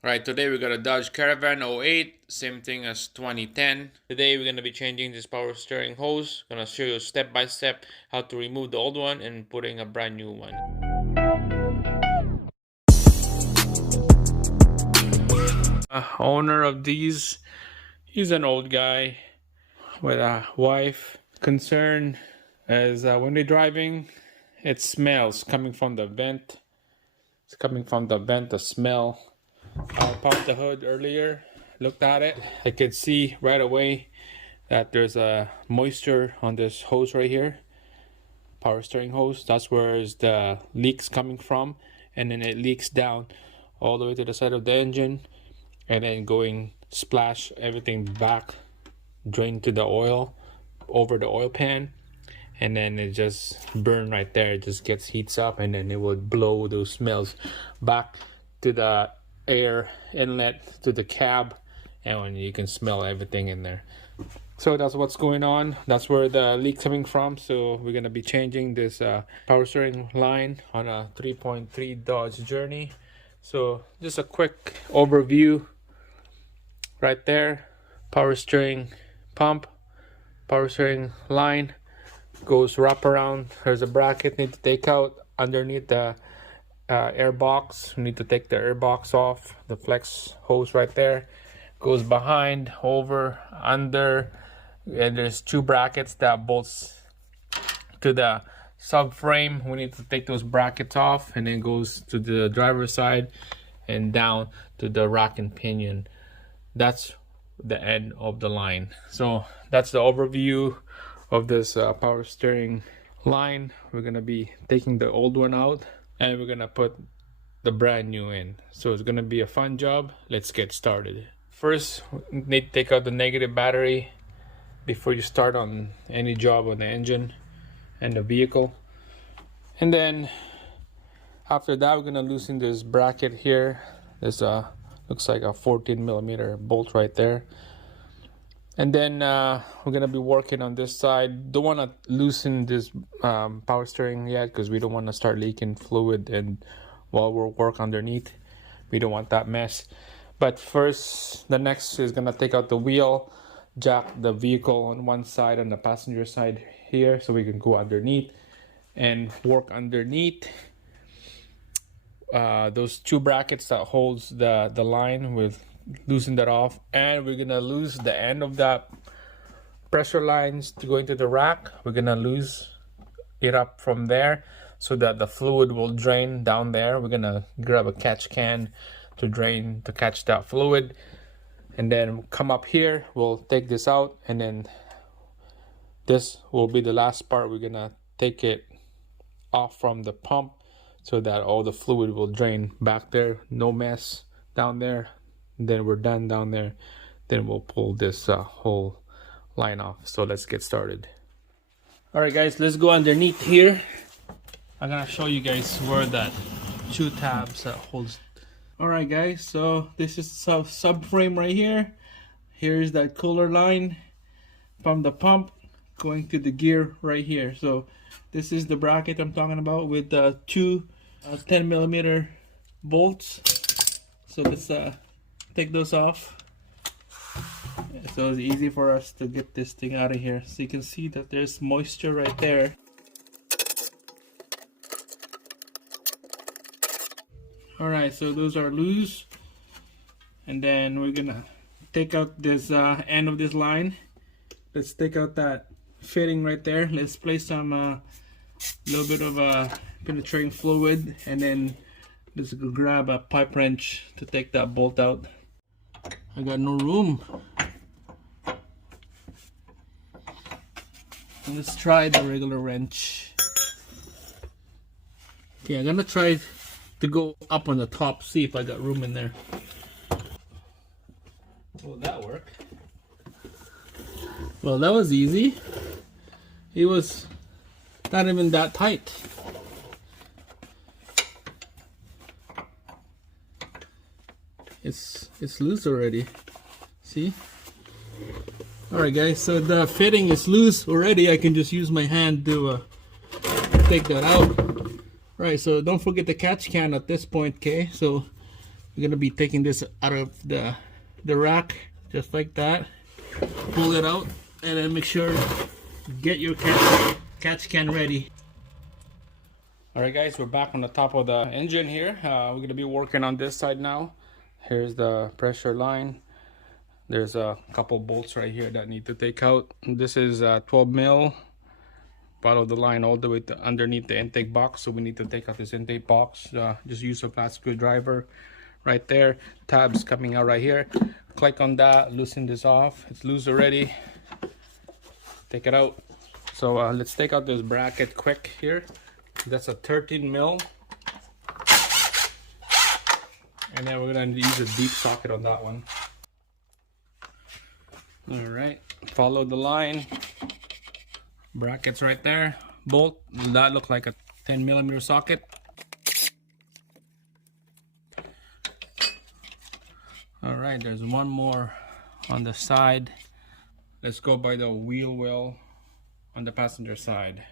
Right, today we got a Dodge Caravan '08, same thing as 2010. Today we're going to be changing this power steering hose. Gonna show you step by step how to remove the old one and putting a brand new one. Owner of these, he's an old guy with a wife. Concern is when they're driving, it smells coming from the vent. It's coming from the vent, the smell. I popped the hood earlier, looked at it. I could see right away that there's a moisture on this hose right here, power steering hose. That's where the leaks coming from, and then it leaks down all the way to the side of the engine, and then going splash everything back, drain to the oil over the oil pan, and then it just burn right there. It just heats up, and then it will blow those smells back to the air inlet to the cab, and when you can smell everything in there. So that's what's going on. That's where the leak coming from. So we're gonna be changing this power steering line on a 3.3 Dodge Journey. So just a quick overview right there. Power steering pump, power steering line goes wrap around. There's a bracket need to take out underneath the air box. We need to take the air box off. The flex hose right there goes behind, over, under, and there's two brackets that bolts to the subframe. We need to take those brackets off, and then goes to the driver's side and down to the rack and pinion. That's the end of the line. So that's the overview of this power steering line. We're gonna be taking the old one out, and we're gonna put the brand new in. So it's gonna be a fun job. Let's get started. First, you need to take out the negative battery before you start on any job on the engine and the vehicle. And then after that, we're gonna loosen this bracket here. There's a looks like a 14mm bolt right there. And then we're gonna be working on this side. Don't want to loosen this power steering yet, because we don't want to start leaking fluid, and while we're work underneath, we don't want that mess. But first, the next is gonna take out the wheel, jack the vehicle on one side, on the passenger side here, so we can go underneath and work underneath. Those two brackets that holds the line, with loosen that off, and we're gonna lose the end of that pressure lines to go into the rack. We're gonna lose it up from there so that the fluid will drain down there. We're gonna grab a catch can to catch that fluid, and then come up here. We'll take this out, and then this will be the last part. We're gonna take it off from the pump so that all the fluid will drain back there, no mess down there. Then we're done down there. Then we'll pull this whole line off. So let's get started. All right, guys, let's go underneath here. I'm gonna show you guys where that two tabs holds. All right, guys, so this is subframe right here. Here's that cooler line from the pump going to the gear right here. So this is the bracket I'm talking about, with the two 10mm bolts. So let's take those off. So it's easy for us to get this thing out of here. So you can see that there's moisture right there. Alright, so those are loose, and then we're gonna take out this end of this line. Let's take out that fitting right there. Let's place some little bit of penetrating fluid, and then let's go grab a pipe wrench to take that bolt out. I got no room. Let's try the regular wrench. Okay, I'm gonna try to go up on the top, see if I got room in there. Will that work? Well, that was easy. It was not even that tight. It's loose already. See? Alright, guys, so the fitting is loose already. I can just use my hand to take that out. Right, so don't forget the catch can at this point, okay? So We're gonna be taking this out of the rack, just like that. Pull it out, and then make sure get your catch can ready. All right, guys, we're back on the top of the engine here. We're gonna be working on this side now. Here's the pressure line. There's a couple bolts right here that need to take out. This is 12 mil. Follow the line all the way to underneath the intake box, so we need to take out this intake box. Just use a flat screwdriver right there. Tabs coming out right here. Click on that, loosen this off. It's loose already. Take it out. So let's take out this bracket quick here. That's a 13 mil. And then we're gonna use a deep socket on that one. All right, follow the line. Brackets right there. Bolt, that look like a 10 millimeter socket. All right, there's one more on the side. Let's go by the wheel well on the passenger side.